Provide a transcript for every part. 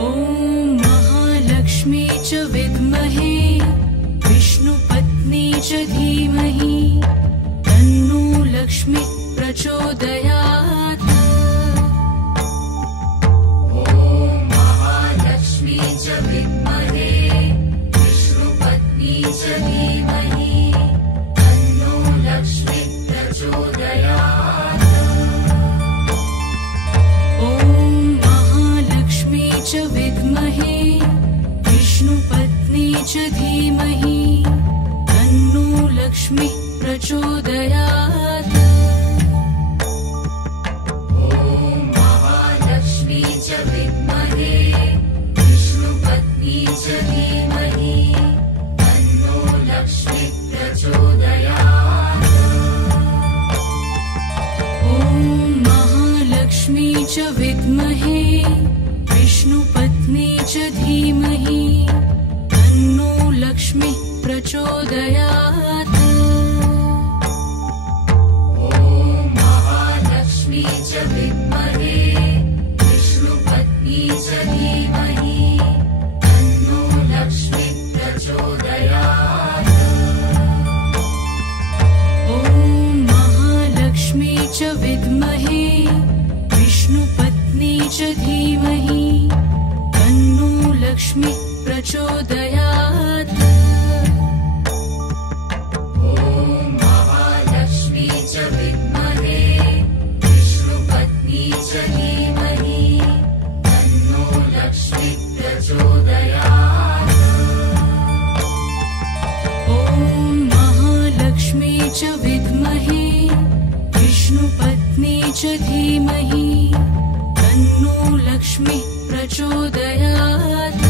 ॐ महालक्ष्मी च विद्महे विष्णुपत्नी च धीमहि तन्नो लक्ष्मी प्रचोदयात्। ॐ महालक्ष्मी च विद्महे विष्णुपत्नी च धीमहि तन्नो लक्ष्मी प्रचोदयात्। ॐ महालक्ष्मी च विद्महे विष्णुपत्नी च धीमहि तन्नो लक्ष्मी प्रचोदयात्। ॐ महालक्ष्मी च विद्महे विष्णुपत्नी च धीमहि तन्नो लक्ष्मी प्रचोदयात्। ॐ महालक्ष्मी च विद्महे विष्णुपत्नी च धीमहि तन्नो लक्ष्मी प्रचोदयात्। ॐ महालक्ष्मी च विद्महे विष्णुपत्नी च धीमहि तन्नो लक्ष्मी प्रचोदयात्। ॐ महालक्ष्मी च विद्महे विष्णुपत्नी च धीमहि तन्नो लक्ष्मी प्रचोदयात्। ॐ महालक्ष्मी च विद्महे विष्णुपत्नी च धीमहि तन्नो लक्ष्मी प्रचोदयात्। ॐ महालक्ष्मी च विद्महे विष्णुपत्नी च धीमहि तन्नो लक्ष्मी प्रचोदयात्।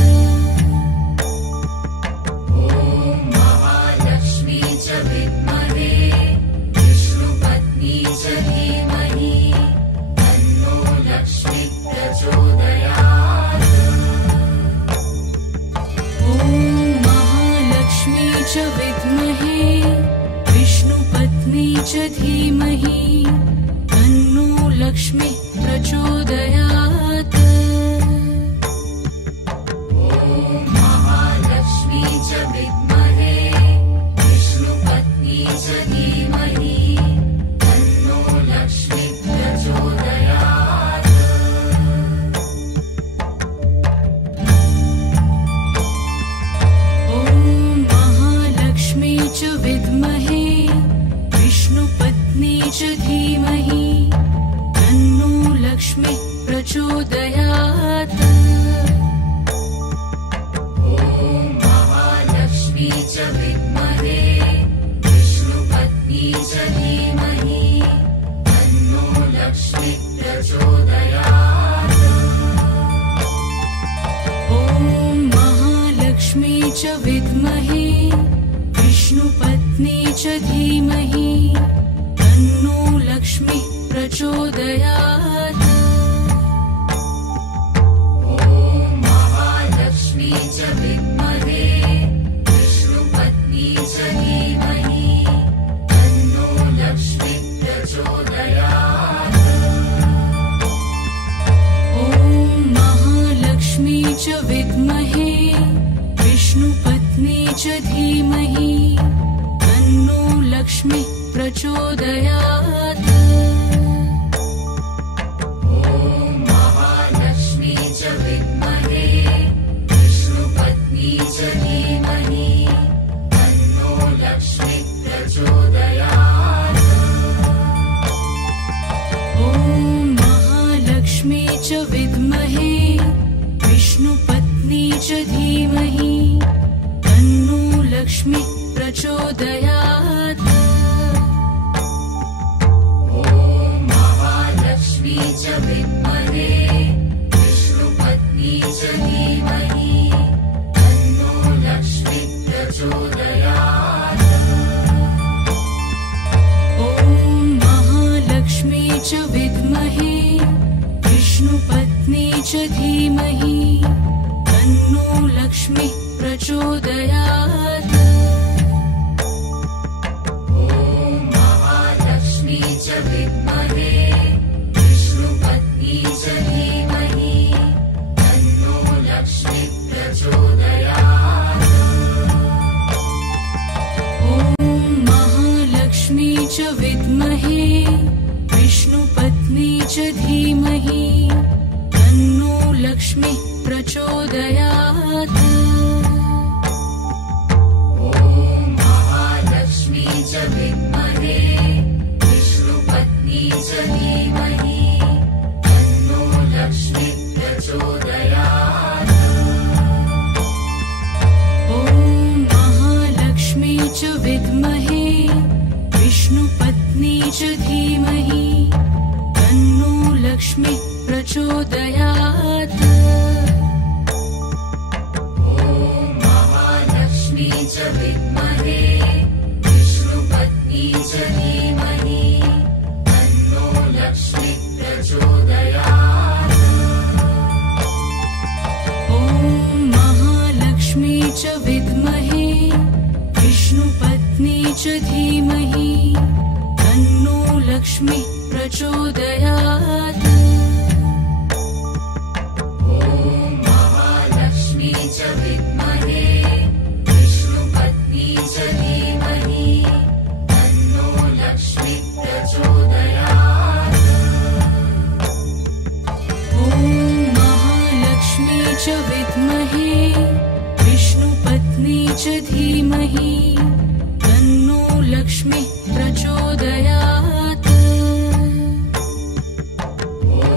ॐ महालक्ष्मी च विद्महे विष्णुपत्नी च धीमहि तन्नो लक्ष्मी प्रचोदयात्। ॐ महालक्ष्मी च विद्महे विष्णुपत्नी च धीमहि तन्नो लक्ष्मी प्रचोदयात्। ॐ महालक्ष्मी च विद्महे विष्णुपत्नी च धीमहि तन्नो लक्ष्मी प्रचोदयात्। ॐ महालक्ष्मी च विद्महे विष्णुपत्नी च धीमहि तन्नो लक्ष्मी प्रचोदयात्। ॐ महालक्ष्मी च विद्महे विष्णुपत्नी च धीमहि तन्नो लक्ष्मी प्रचोदयात्। ॐ महालक्ष्मी च विद्महे विष्णुपत्नी च धीमहि तन्नो लक्ष्मी प्रचोदयात्। ॐ महालक्ष्मी च विद्महे विष्णुपत्नी च धीमहि तन्नो लक्ष्मी प्रचोदयात्। ॐ महालक्ष्मी च विद्महे विष्णुपत्नी च धीमहि तन्नो लक्ष्मी प्रचोदयात्। ॐ महालक्ष्मी च विद्महे विष्णुपत्नी च धीमहि तन्नो लक्ष्मी प्रचोदयात्। ॐ महालक्ष्मी च विद्महे विष्णुपत्नी च धीमहि तन्नो लक्ष्मी प्रचोदयात्। ॐ महालक्ष्मी च विद्महे विष्णुपत्नी च धीमहि तन्नो लक्ष्मी प्रचोदयात्। ॐ महालक्ष्मी च विद्महे विष्णुपत्नी च धीमहि तन्नो लक्ष्मी प्रचोदयात्। ॐ महालक्ष्मी च विद्महे विष्णुपत्नी च धीमहि तन्नो धीमहि तन्नो लक्ष्मीः प्रचोदयात्। ॐ महालक्ष्मी च विद्महे विष्णुपत्नी च धीमहि तन्नो लक्ष्मीः प्रचोदयात्। ॐ महालक्ष्मी च विद्महे विष्णुपत्नी च धीमहि तन्नो लक्ष्मीः प्रचोदयात्। ॐ महालक्ष्मी च विद्महे विष्णुपत्नी च धीमहि तन्नो लक्ष्मीः प्रचोदयात्। ॐ महालक्ष्मी च विद्महे विष्णुपत्नी च धीमहि तन्नो लक्ष्मीः प्रचोदयात्। ॐ महालक्ष्मी च विद्महे विष्णुपत्नी च धीमहि तन्नो लक्ष्मीः प्रचोदयात्। ॐ महालक्ष्मी च विद्महे विष्णुपत्नी च धीमहि तन्नो लक्ष्मीः प्रचोदयात्।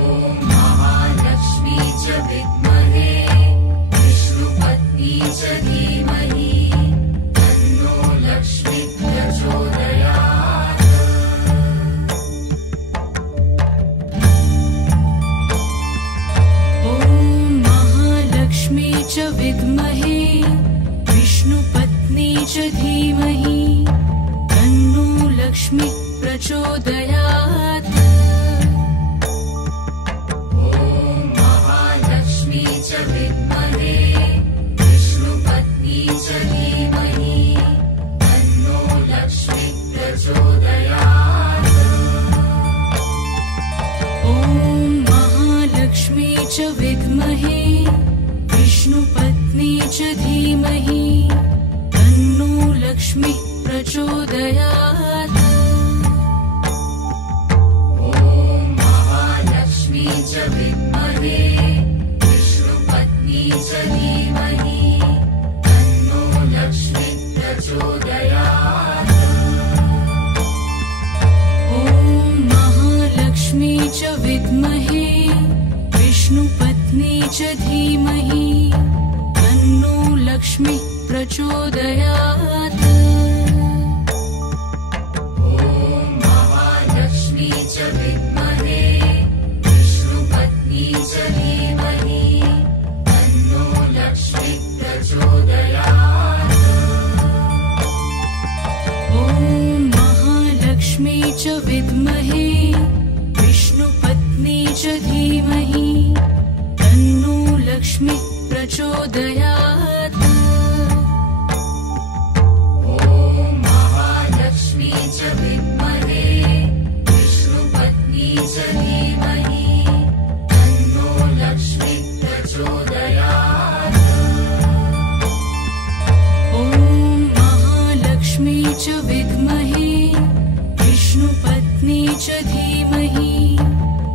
ॐ महालक्ष्मी च विद्महे विष्णुपत्नी च धीमहि तन्नो लक्ष्मीः प्रचोदयात्। ॐ महालक्ष्मी च विद्महे विष्णुपत्नी च धीमहि तन्नो लक्ष्मीः प्रचोदयात्। ॐ महालक्ष्मी च विद्महे विष्णुपत्नी च धीमहि तन्नो लक्ष्मीः प्रचोदयात्। ॐ महालक्ष्मी च विद्महे विष्णुपत्नी च धीमहि तन्नो लक्ष्मीः प्रचोदयात्। ॐ महालक्ष्मी च विद्महे विष्णुपत्नी च धीमहि तन्नो लक्ष्मीः प्रचोदयात्। ॐ महालक्ष्मी च विद्महे विष्णुपत्नी च धीमहि तन्नो लक्ष्मीः प्रचोदयात्। ॐ महालक्ष्मी च विद्महे विष्णुपत्नी च धीमहि तन्नो लक्ष्मीः प्रचोदयात्। ॐ महालक्ष्मी च विद्महे विष्णुपत्नी च धीमहि तन्नो लक्ष्मीः प्रचोदयात्। ॐ महालक्ष्मी च विद्महे विष्णुपत्नी च धीमहि तन्नो लक्ष्मीः प्रचोदयात्। ॐ महालक्ष्मी च विद्महे विष्णुपत्नी च धीमहि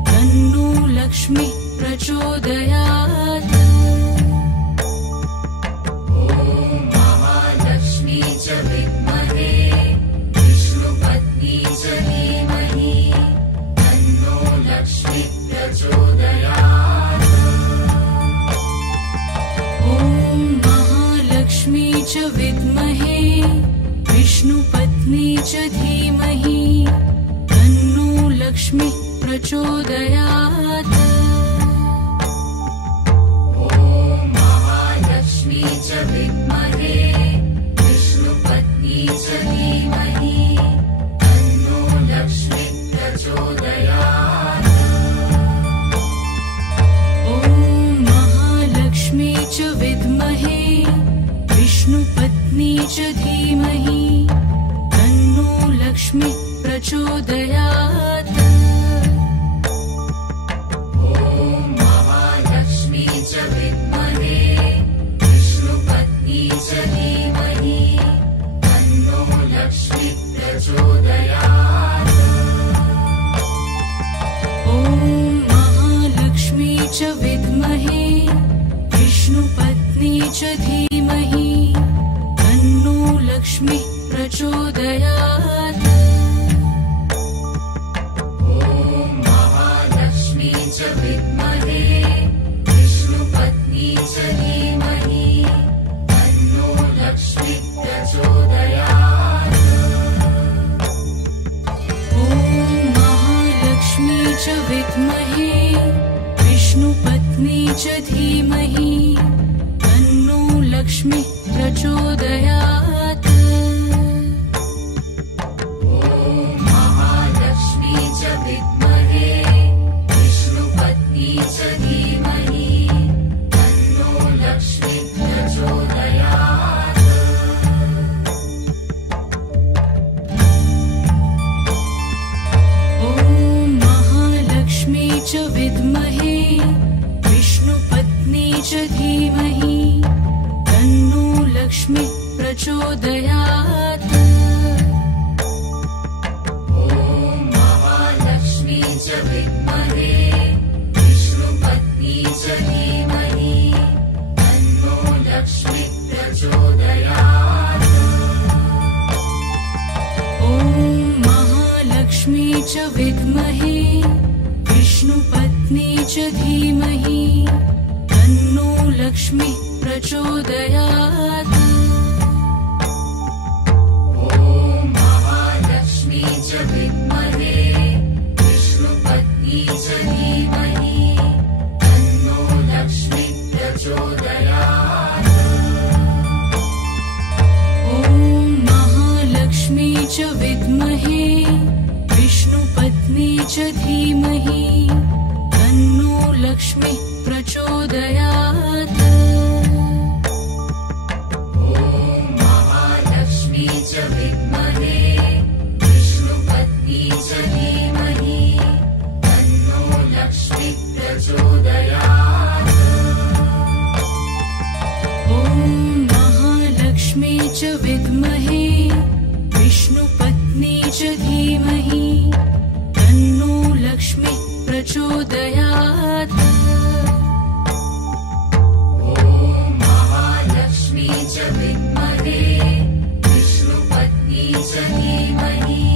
तन्नो लक्ष्मीः प्रचोदयात्। ॐ महालक्ष्मी च विद्महे विष्णुपत्नी च धीमहि तन्नो लक्ष्मीः प्रचोदयात्। ॐ महालक्ष्मी च विद्महे विष्णुपत्नी च धीमहि तन्नो लक्ष्मीः प्रचोदयात्। ॐ महालक्ष्मी च विद्महे विष्णुपत्नी च धीमहि तन्नो लक्ष्मीः प्रचोदयात्। ॐ महालक्ष्मी च विद्महे विष्णुपत्नी च धीमहि तन्नो लक्ष्मीः प्रचोदयात्। च धीमहि तन्नो लक्ष्मीः प्रचोदयात्। ॐ महालक्ष्मी च विद्महे विष्णुपत्नी च धीमहि तन्नो लक्ष्मीः प्रचोदयात्। ॐ महालक्ष्मी च विद्महे विष्णुपत्नी च धीमहि तन्नो लक्ष्मीः प्रचोदयात्। ॐ महालक्ष्मी च विद्महे विष्णुपत्नी च धीमहि तन्नो लक्ष्मीः प्रचोदयात्। ॐ महालक्ष्मी च विद्महे विष्णुपत्नी च धीमहि तन्नो लक्ष्मीः प्रचोदयात्। ॐ महालक्ष्मी च विद्महे विष्णुपत्नी च धीमहि तन्नो लक्ष्मीः प्रचोदयात्। ॐ महालक्ष्मी च विद्महे विष्णुपत्नी च धीमहि तन्नो लक्ष्मीः प्रचोदयात्। ॐ महालक्ष्मी च विद्महे विष्णुपत्नी च धीमहि तन्नो लक्ष्मीः प्रचोदयात्। ॐ महालक्ष्मी च विद्महे विष्णुपत्नी च धीमहि तन्नो लक्ष्मीः प्रचोदयात्। ॐ महालक्ष्मी च विद्महे विष्णुपत्नी च धीमहि तन्नो लक्ष्मीः प्रचोदयात्। ॐ महालक्ष्मी च विद्महे विष्णुपत्नी च धीमहि तन्नो लक्ष्मीः प्रचोदयात्। ॐ महालक्ष्मी च विद्महे विष्णुपत्नी च धीमहि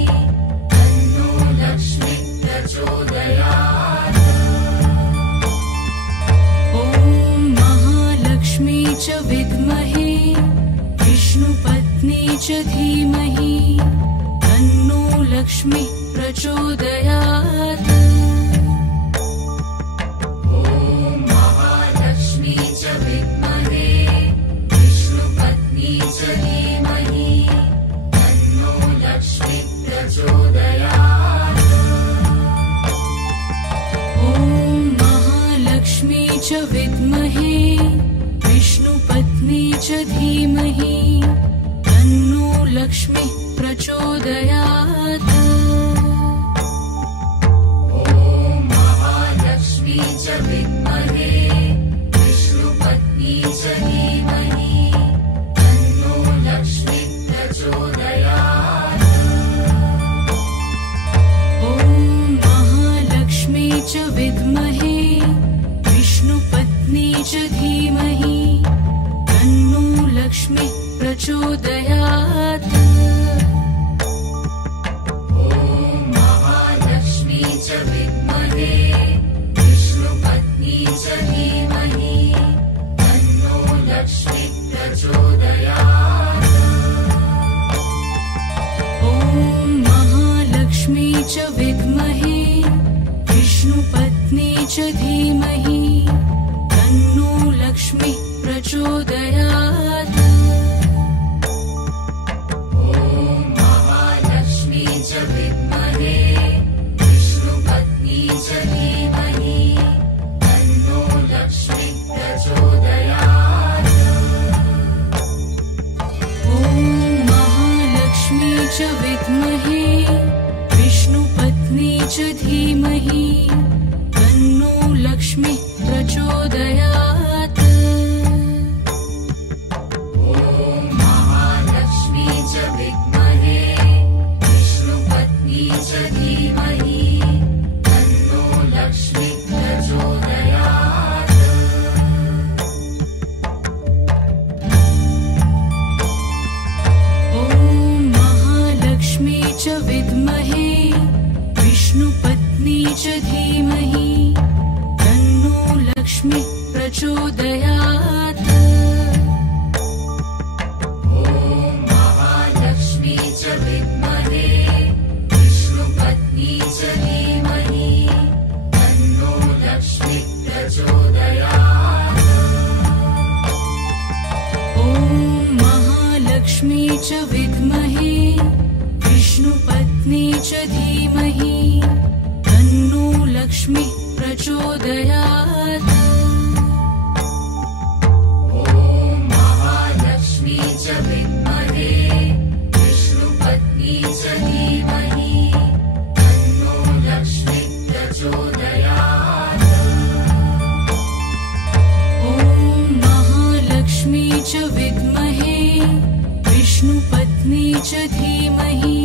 तन्नो लक्ष्मीः प्रचोदयात्। ॐ महालक्ष्मी च विद्महे विष्णुपत्नी च धीमहि तन्नो लक्ष्मीः प्रचोदयात्। ॐ महालक्ष्मी च विद्महे विष्णुपत्नी च धीमहि तन्नो लक्ष्मीः प्रचोदयात्। ॐ महालक्ष्मी च विद्महे विष्णुपत्नी च धीमहि तन्नो लक्ष्मीः प्रचोदयात्। ॐ महालक्ष्मी च विद्महे विष्णुपत्नी च धीमहि तन्नो लक्ष्मीः प्रचोदयात्। ॐ महालक्ष्मी च विद्महे विष्णुपत्नी च धीमहि तन्नो लक्ष्मीः प्रचोदयात्। ॐ महालक्ष्मी च विद्महे विष्णुपत्नी च धीमहि तन्नो लक्ष्मीः प्रचोदयात्। ॐ महालक्ष्मी च विद्महे विष्णुपत्नी च धीमहि तन्नो लक्ष्मीः प्रचोदयात्। ॐ महालक्ष्मी च विद्महे विष्णुपत्नी च धीमहि तन्नो लक्ष्मीः प्रचोदयात्। ॐ महालक्ष्मी च विद्महे विष्णुपत्नी च धीमहि तन्नो लक्ष्मीः प्रचोदयात्। ॐ महालक्ष्मी च विद्महे विष्णुपत्नी च धीमहि तन्नो लक्ष्मीः प्रचोदयात्। प्रचोदयात्। ॐ महालक्ष्मी च विद्महे विष्णुपत्नी च धीमहि तन्नो लक्ष्मी प्रचोदयात्। ॐ महालक्ष्मी च विद्महे विष्णुपत्नी च धीमहि तन्नो लक्ष्मी प्रचोदयात्। ॐ महालक्ष्मी च विद्महे विष्णुपत्नी च धीमहि तन्नो लक्ष्मी प्रचोदयात्। ॐ महालक्ष्मी च विद्महे विष्णुपत्नी च धीमहि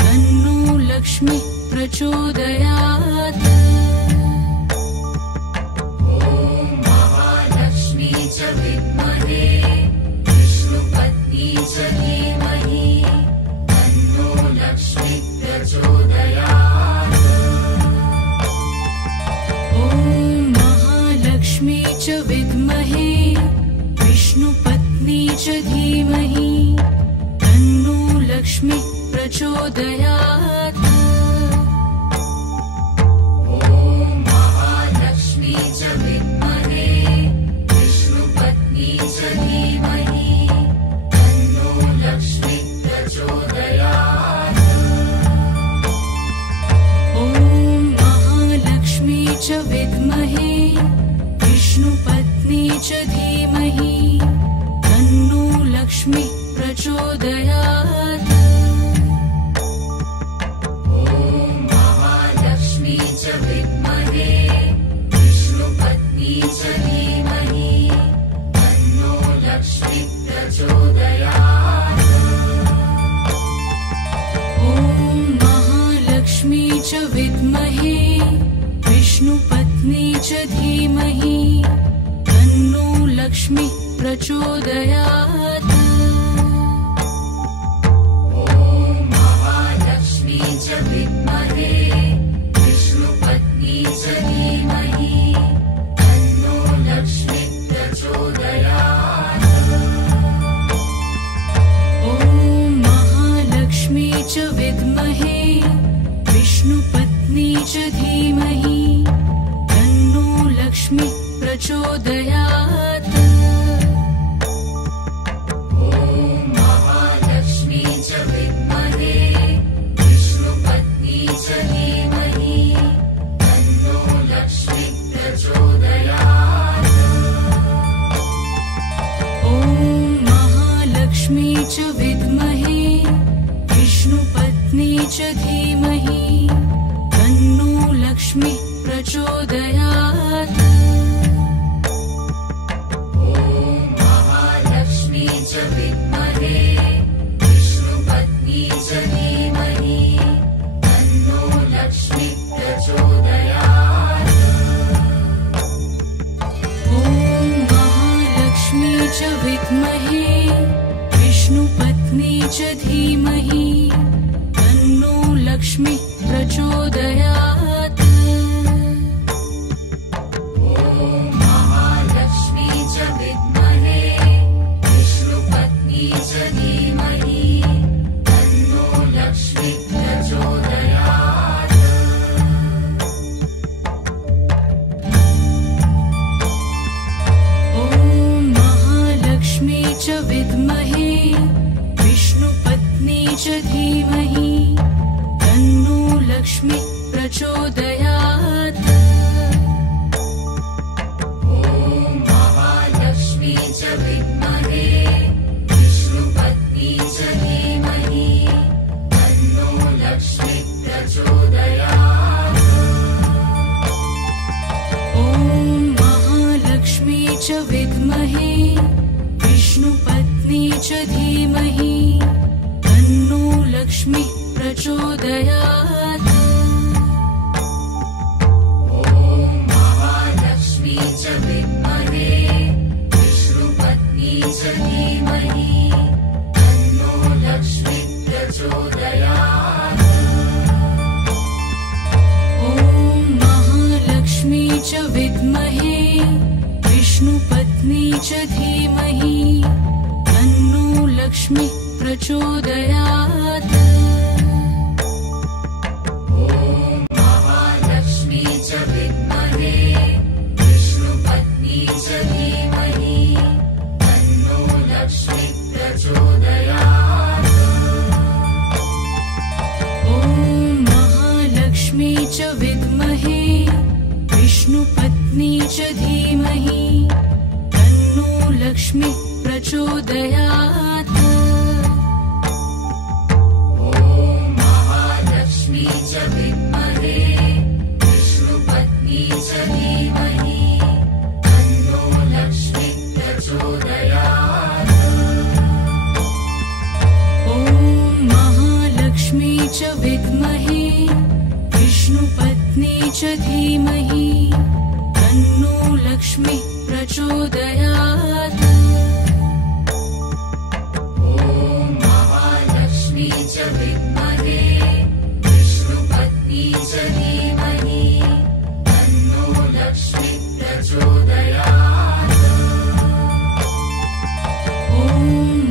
तन्नो लक्ष्मी प्रचोदयात्। ॐ महालक्ष्मी च विद्महे विष्णुपत्नी च धीमहि तन्नो लक्ष्मी प्रचोदयात्। ॐ महालक्ष्मी च विद्महे विष्णुपत्नी च धीमहि तन्नो लक्ष्मी प्रचोदयात्। ॐ महालक्ष्मी च विद्महे विष्णुपत्नी च धीमहि तन्नो लक्ष्मी प्रचोदयात्। ॐ महालक्ष्मी च विद्महे विष्णुपत्नी च धीमहि तन्नो लक्ष्मी प्रचोदयात्। ॐ महालक्ष्मी च विद्महे विष्णुपत्नी च धीमहि तन्नो लक्ष्मी प्रचोदयात्। ॐ महालक्ष्मी च विद्महे विष्णुपत्नी च धीमहि तन्नो लक्ष्मी प्रचोदयात्। ॐ महालक्ष्मी च विद्महे विष्णुपत्नी च धीमहि तन्नो लक्ष्मी प्रचोदयात्। ॐ महालक्ष्मी च विद्महे विष्णुपत्नी च धीमहि तन्नो लक्ष्मी प्रचोदयात्। ॐ महालक्ष्मी च विद्महे विष्णुपत्नी च धीमहि तन्नो लक्ष्मी प्रचोदयात्। ॐ महालक्ष्मी च विद्महे विष्णुपत्नी च धीमहि तन्नो लक्ष्मी प्रचोदयात्। ॐ महालक्ष्मी च विद्महे विष्णुपत्नी च धीमहि तन्नो लक्ष्मी प्रचोदयात्। ॐ महालक्ष्मी च विद्महे विष्णुपत्नी च धीमहि तन्नो लक्ष्मी प्रचोदयात्। ॐ महालक्ष्मी च विद्महे विष्णुपत्नी च धीमहि तन्नो लक्ष्मी प्रचोदयात्। ॐ महालक्ष्मी च विद्महे विष्णुपत्नी च धीमहि तन्नो लक्ष्मी प्रचोदयात्। ॐ महालक्ष्मी च विद्महे विष्णुपत्नी च धीमहि तन्नो लक्ष्मी प्रचोदयात्। ॐ महालक्ष्मी च विद्महे विष्णुपत्नी च धीमहि तन्नो लक्ष्मी प्रचोदयात्। ॐ महालक्ष्मी च विद्महे विष्णुपत्नी च धीमहि तन्नो लक्ष्मी प्रचोदयात्। ॐ महालक्ष्मी च विद्महे विष्णुपत्नी च धीमहि तन्नो लक्ष्मीः प्रचोदयात्। महालक्ष्मी च विद्महे विष्णुपत्नी च धीमहि तन्नो लक्ष्मीः प्रचोदयात्। ॐ महालक्ष्मी च विद्महे विष्णुपत्नी च धीमहि तन्नो लक्ष्मीः प्रचोदयात्। महालक्ष्मी च विद्महे विष्णुपत्नी च धीमहि तन्नो लक्ष्मीः प्रचोदयात्। ॐ महालक्ष्मी च विद्महे विष्णुपत्नी च धीमहि तन्नो लक्ष्मीः प्रचोदयात्। महालक्ष्मी च विद्महे विष्णुपत्नी च धीमहि तन्नो लक्ष्मीः प्रचोदयात्। ॐ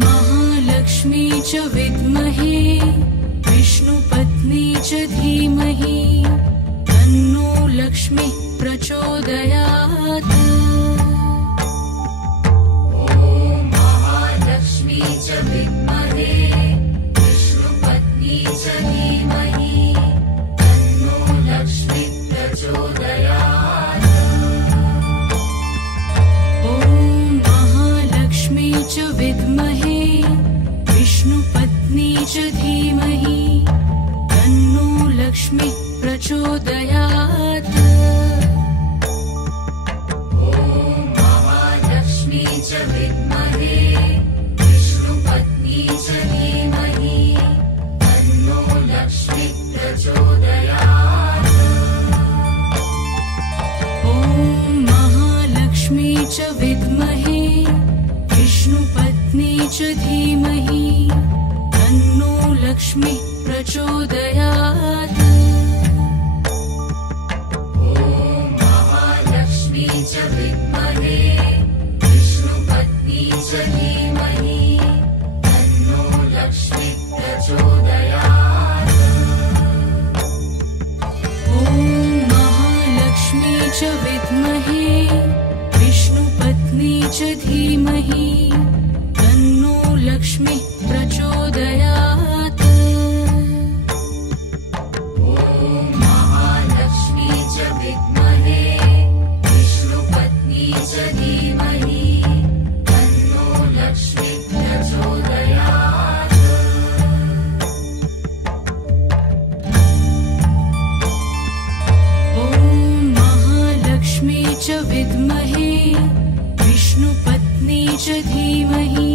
महालक्ष्मी च विद्महे विष्णुपत्नी च धीमहि तन्नो लक्ष्मीः प्रचोदयात्। महालक्ष्मी च विद्महे विष्णुपत्नी च धीमहि तन्नो लक्ष्मीः प्रचोदयात्। ॐ महालक्ष्मी च विद्महे विष्णुपत्नी च धीमहि तन्नो लक्ष्मीः प्रचोदयात्। महालक्ष्मी च विद्महे विष्णुपत्नी च धीमहि तन्नो लक्ष्मीः प्रचोदयात्। ॐ महालक्ष्मी च विद्महे विष्णुपत्नी च धीमहि तन्नो लक्ष्मीः प्रचोदयात्। महालक्ष्मी च विद्महे विष्णुपत्नी च धीमहि तन्नो लक्ष्मीः प्रचोदयात्। ॐ महालक्ष्मी च विद्महे विष्णुपत्नी च धीमहि तन्नो लक्ष्मीः प्रचोदयात्। महालक्ष्मी च विद्महे विष्णुपत्नी च धीमहि तन्नो लक्ष्मीः प्रचोदयात्। ॐ महालक्ष्मी च विद्महे विष्णुपत्नी च धीमहि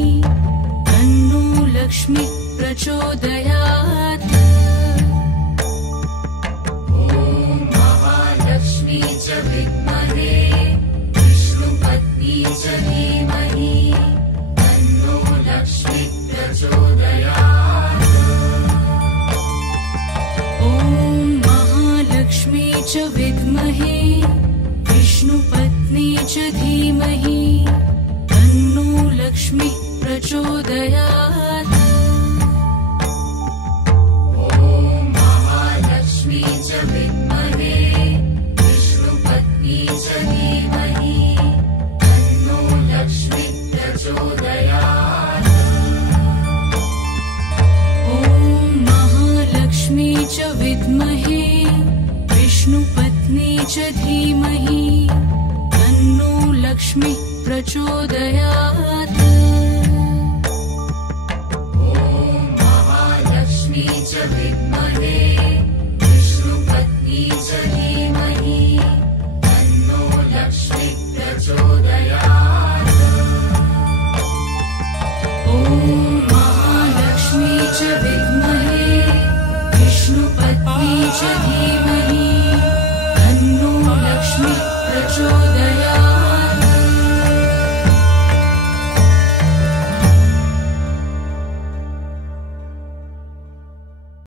तन्नो लक्ष्मीः प्रचोदयात्। महालक्ष्मी च विद्महे विष्णुपत्नी च धीमहि तन्नो लक्ष्मीः प्रचोदयात्। ॐ महालक्ष्मी च विद्महे विष्णुपत्नी च धीमहि तन्नो लक्ष्मीः प्रचोदयात्। महालक्ष्मी च विद्महे विष्णुपत्नी च धीमहि तन्नो लक्ष्मीः प्रचोदयात्। ॐ महालक्ष्मी च विद्महे विष्णुपत्नी च धीमहि तन्नो लक्ष्मीः प्रचोदयात्।